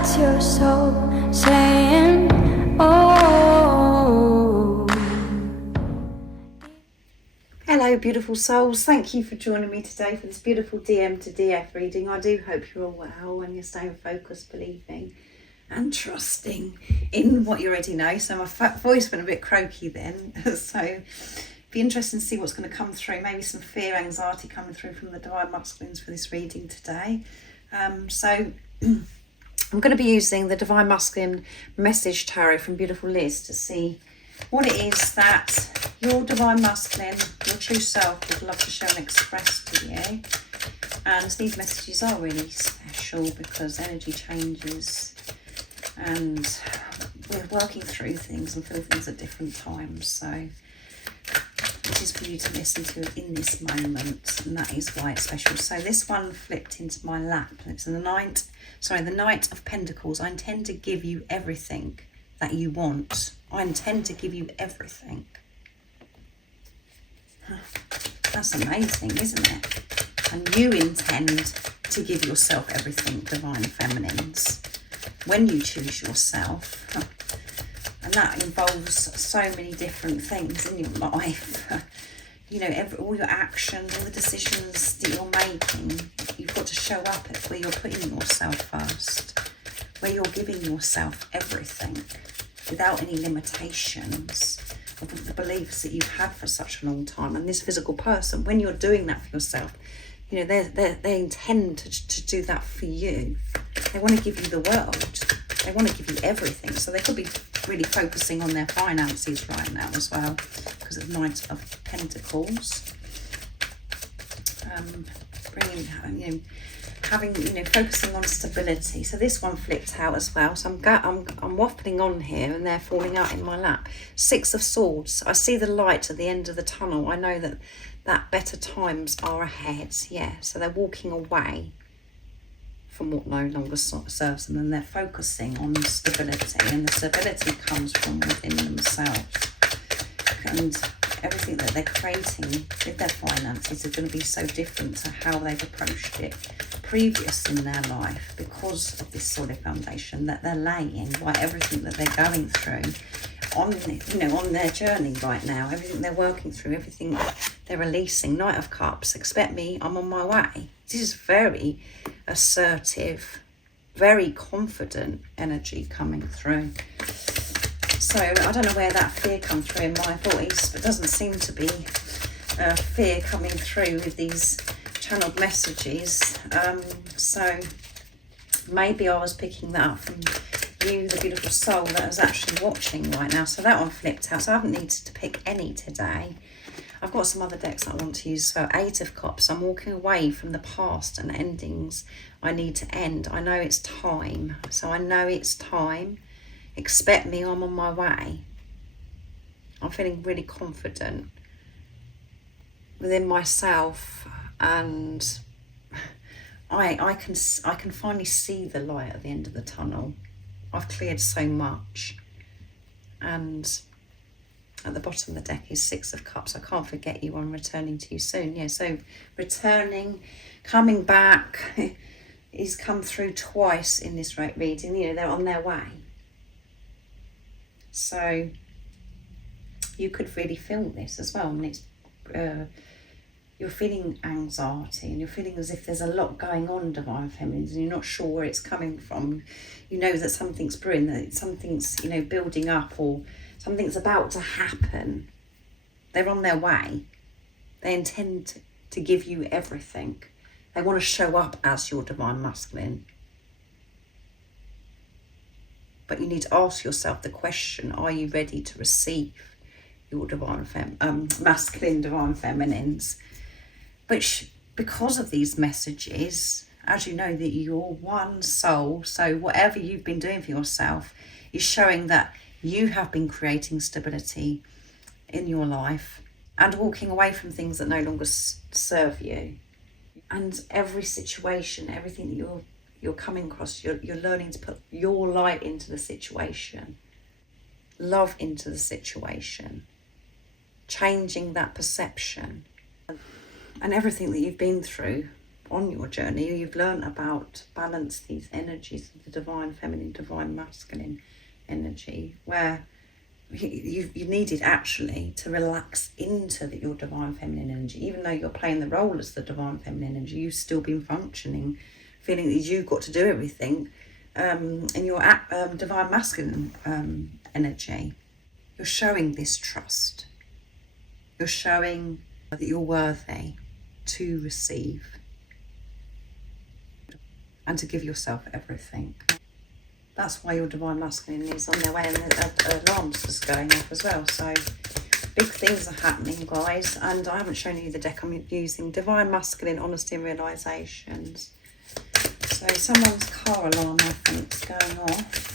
That's your soul saying, oh. Hello beautiful souls, thank you for joining me today for this beautiful DM to DF reading. I do hope you're all well and you're staying focused, believing and trusting in what you already know. So my voice went a bit croaky then, so be interesting to see what's going to come through. Maybe some fear, anxiety coming through from the Divine Masculines for this reading today. So I'm going to be using the Divine Masculine Message Tarot from beautiful Liz to see what it is that your Divine Masculine, your true self, would love to share and express to you. And these messages are really special because energy changes and we're working through things and feel things at different times. So it is for you to listen to in this moment, and that is why it's special. So this one flipped into my lap, and it's the Knight of Pentacles. I intend to give you everything that you want. I intend to give you everything. That's amazing, isn't it? And you intend to give yourself everything, Divine Feminines, when you choose yourself. And that involves so many different things in your life. You know, all your actions, all the decisions that you're making, you've got to show up at where you're putting yourself first, where you're giving yourself everything without any limitations of the beliefs that you've had for such a long time. And this physical person, when you're doing that for yourself, you know, they intend to do that for you. They want to give you the world. They want to give you everything. So they could be really focusing on their finances right now as well, because of Knight of Pentacles. Focusing on stability. So this one flipped out as well. So I'm waffling on here, and they're falling out in my lap. Six of Swords. I see the light at the end of the tunnel. I know that better times are ahead. Yeah. So they're walking away from what no longer serves them, and they're focusing on stability, and the stability comes from within themselves. And everything that they're creating with their finances are going to be so different to how they've approached it previous in their life, because of this solid foundation that they're laying by everything that they're going through on their journey right now, everything they're working through, everything they're releasing. Knight of Cups, expect me, I'm on my way. This is very assertive, very confident energy coming through. So I don't know where that fear comes through in my voice, but doesn't seem to be fear coming through with these channeled messages. So maybe I was picking that up from you, the beautiful soul that is actually watching right now. So that one flipped out. So I haven't needed to pick any today. I've got some other decks that I want to use. So Eight of Cups. I'm walking away from the past and endings I need to end. I know it's time. So I know it's time. Expect me, I'm on my way. I'm feeling really confident within myself, and I can finally see the light at the end of the tunnel. I've cleared so much. And at the bottom of the deck is Six of Cups. I can't forget you, I'm returning to you soon. Yeah, so returning, coming back is come through twice in this reading. You know, they're on their way. So you could really feel this as well. And it's you're feeling anxiety, and you're feeling as if there's a lot going on, Divine Feminines, and you're not sure where it's coming from. You know that something's brewing, that something's, building up, or something's about to happen. They're on their way. They intend to give you everything. They want to show up as your Divine Masculine. But you need to ask yourself the question, are you ready to receive your masculine Divine Feminines? Which, because of these messages, as you know, that you're one soul, so whatever you've been doing for yourself is showing that you have been creating stability in your life and walking away from things that no longer serve you. And every situation, everything that you're coming across, you're learning to put your light into the situation, love into the situation, changing that perception. And everything that you've been through on your journey, you've learned about balance these energies of the divine feminine, divine masculine energy, where you needed actually to relax into your divine feminine energy. Even though you're playing the role as the divine feminine energy, you've still been functioning, feeling that you've got to do everything in your divine masculine energy. You're showing this trust. You're showing that you're worthy to receive and to give yourself everything. That's why your divine masculine is on their way, and the alarm's just going off as well. So big things are happening, guys. And I haven't shown you the deck I'm using. Divine masculine, honesty and realizations. So someone's car alarm, I think, is going off.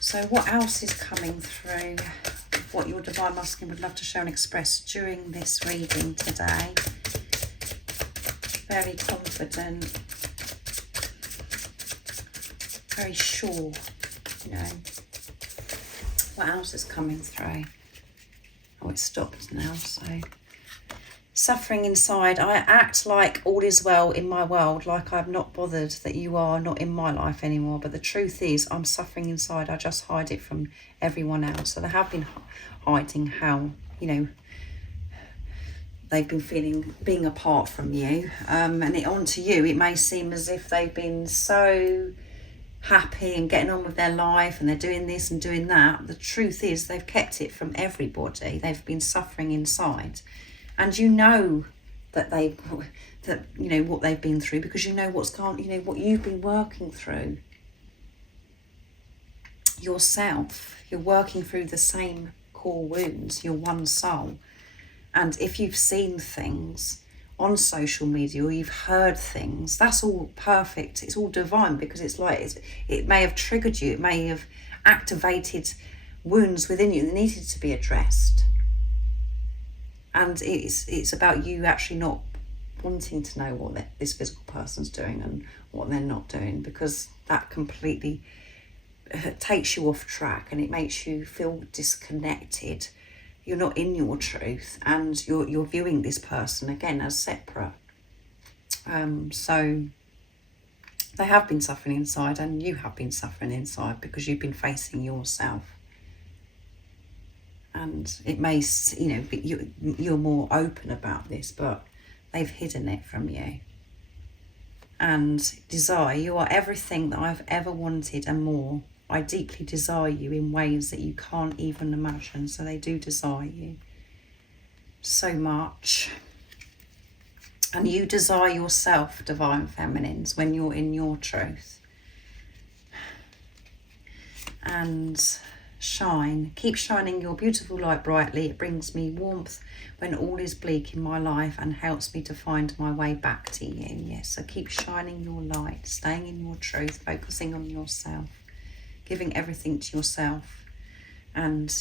So what else is coming through? What your divine masculine would love to show and express during this reading today. Very confident, very sure, you know. What else is coming through? Oh, it's stopped now. So suffering inside. I act like all is well in my world, like I've not bothered that you are not in my life anymore. But the truth is, I'm suffering inside. I just hide it from everyone else. So they have been hiding how, you know, they've been feeling being apart from you. And onto you, it may seem as if they've been so happy and getting on with their life and they're doing this and doing that. The truth is, they've kept it from everybody. They've been suffering inside. And you know that you know what they've been through, because you know what's gone, you know what you've been working through yourself. You're working through the same core wounds. You're one soul. And if you've seen things on social media or you've heard things, that's all perfect. It's all divine, because it's like it may have triggered you. It may have activated wounds within you that needed to be addressed. And it's about you actually not wanting to know what this physical person's doing and what they're not doing, because that completely takes you off track and it makes you feel disconnected. You're not in your truth, and you're viewing this person again as separate. So they have been suffering inside, and you have been suffering inside because you've been facing yourself. And it may, you know, you're more open about this, but they've hidden it from you. And desire, you are everything that I've ever wanted and more. I deeply desire you in ways that you can't even imagine. So they do desire you so much. And you desire yourself, divine feminines, when you're in your truth. And shine. Keep shining your beautiful light brightly. It brings me warmth when all is bleak in my life and helps me to find my way back to you. Yes, so keep shining your light, staying in your truth, focusing on yourself, giving everything to yourself. And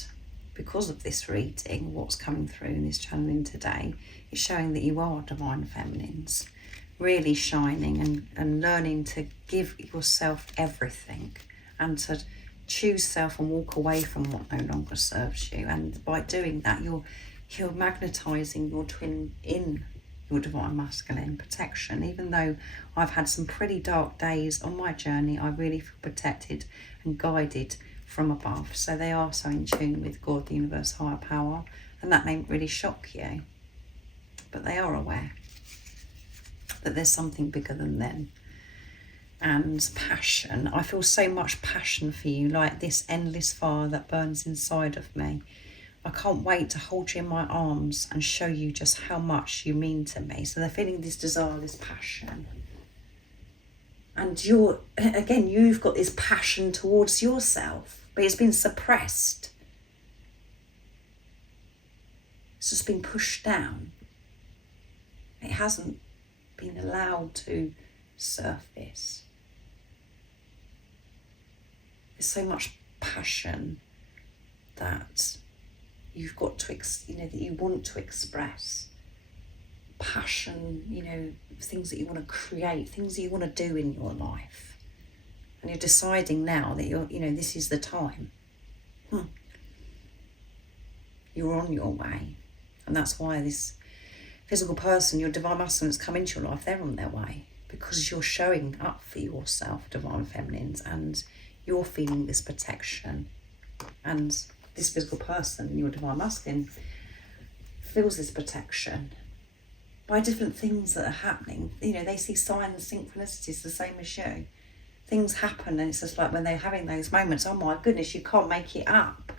because of this reading, what's coming through in this channeling today is showing that you are divine feminines, really shining and learning to give yourself everything and to choose self and walk away from what no longer serves you. And by doing that, you're magnetizing your twin in your divine masculine protection. Even though I've had some pretty dark days on my journey, I really feel protected and guided from above. So they are so in tune with God, the universe, higher power, and that may really shock you, but they are aware that there's something bigger than them. And passion, I feel so much passion for you, like this endless fire that burns inside of me. I can't wait to hold you in my arms and show you just how much you mean to me. So they're feeling this desire, this passion. And you've got this passion towards yourself, but it's been suppressed. It's just been pushed down. It hasn't been allowed to surface. There's so much passion that you've got to, that you want to express. Passion, things that you want to create, things that you want to do in your life. And you're deciding now that this is the time. You're on your way. And that's why this physical person, your divine masculine that's come into your life, they're on their way, because you're showing up for yourself, divine feminines, and you're feeling this protection. And this physical person, your divine masculine, feels this protection by different things that are happening. You know, they see signs, synchronicities the same as you. Things happen, and it's just like when they're having those moments, oh my goodness, you can't make it up.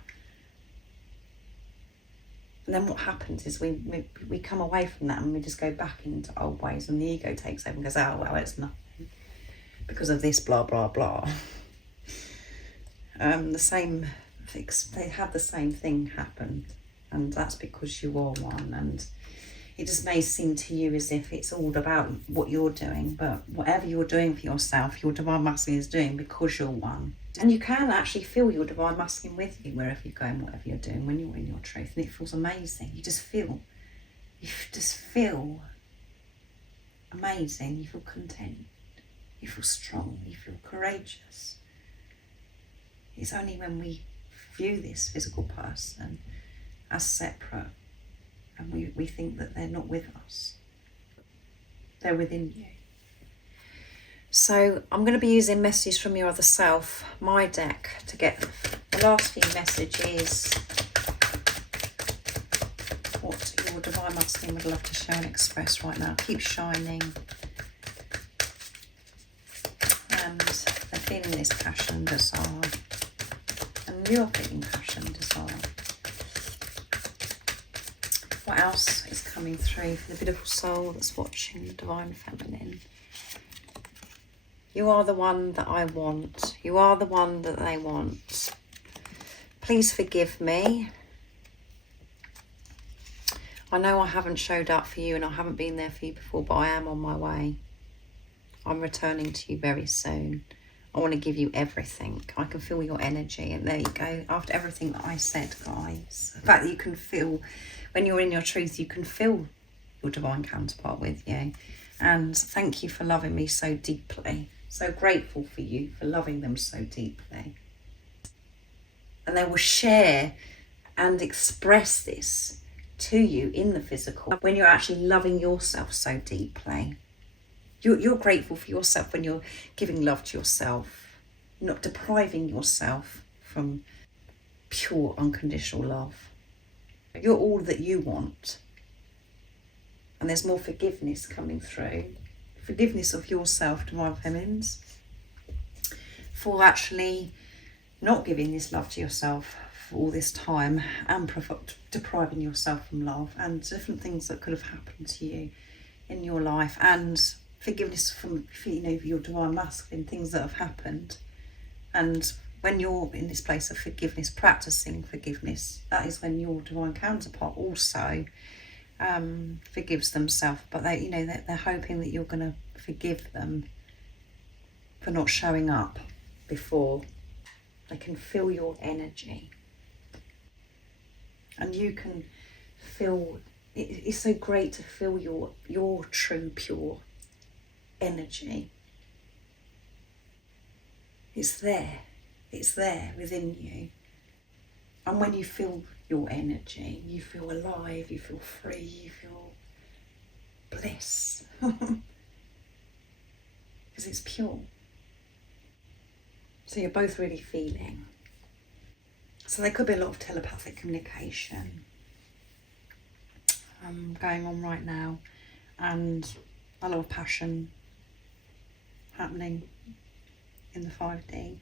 And then what happens is we come away from that and we just go back into old ways, and the ego takes over and goes, oh, well, it's nothing because of this, blah, blah, blah. They have the same thing happen, and that's because you are one. And it just may seem to you as if it's all about what you're doing, but whatever you're doing for yourself, your divine masculine is doing because you're one. And you can actually feel your divine masculine with you wherever you're going, whatever you're doing, when you're in your truth, and it feels amazing. You just feel amazing. You feel content. You feel strong. You feel courageous. It's only when we view this physical person as separate, and we think that they're not with us. They're within you. So I'm going to be using messages from your other self, my deck, to get the last few messages, what your divine masculine would love to share and express right now. Keep shining. And they're feeling this passion and desire. And you're feeling passion and desire. What else is coming through for the beautiful soul that's watching the divine feminine? You are the one that I want. You are the one that they want. Please forgive me. I know I haven't showed up for you and I haven't been there for you before, but I am on my way. I'm returning to you very soon. I want to give you everything. I can feel your energy, and there you go. After everything that I said, guys, the fact that you can feel, when you're in your truth, you can feel your divine counterpart with you. And thank you for loving me so deeply. So grateful for you for loving them so deeply. And they will share and express this to you in the physical when you're actually loving yourself so deeply. You're grateful for yourself when you're giving love to yourself, not depriving yourself from pure unconditional love. You're all that you want. And there's more forgiveness coming through. Forgiveness of yourself, divine feminines, for actually not giving this love to yourself for all this time and depriving yourself from love and different things that could have happened to you in your life, and forgiveness from, you know, your divine masculine, things that have happened. And when you're in this place of forgiveness, practicing forgiveness, that is when your divine counterpart also forgives themselves, but they, you know, they're hoping that you're going to forgive them for not showing up before. They can feel your energy, and you can feel it's so great to feel your true pure energy. It's there within you. And when you feel your energy, you feel alive, you feel free, you feel bliss. Because it's pure. So you're both really feeling. So there could be a lot of telepathic communication going on right now, and a lot of passion happening in the 5D.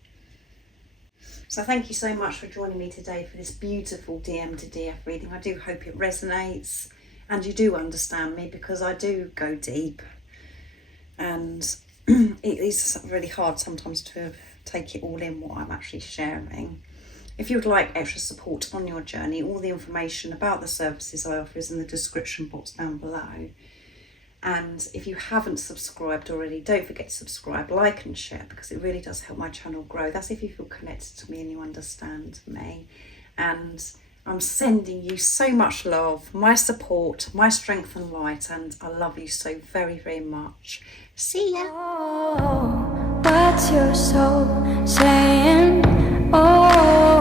So thank you so much for joining me today for this beautiful DM to DF reading. I do hope it resonates and you do understand me, because I do go deep, and it is really hard sometimes to take it all in what I'm actually sharing. If you would like extra support on your journey, all the information about the services I offer is in the description box down below. And if you haven't subscribed already, don't forget to subscribe, like and share, because it really does help my channel grow. That's if you feel connected to me and you understand me. And I'm sending you so much love, my support, my strength and light, and I love you so very, very much. See ya. Oh, what's your soul saying? Oh.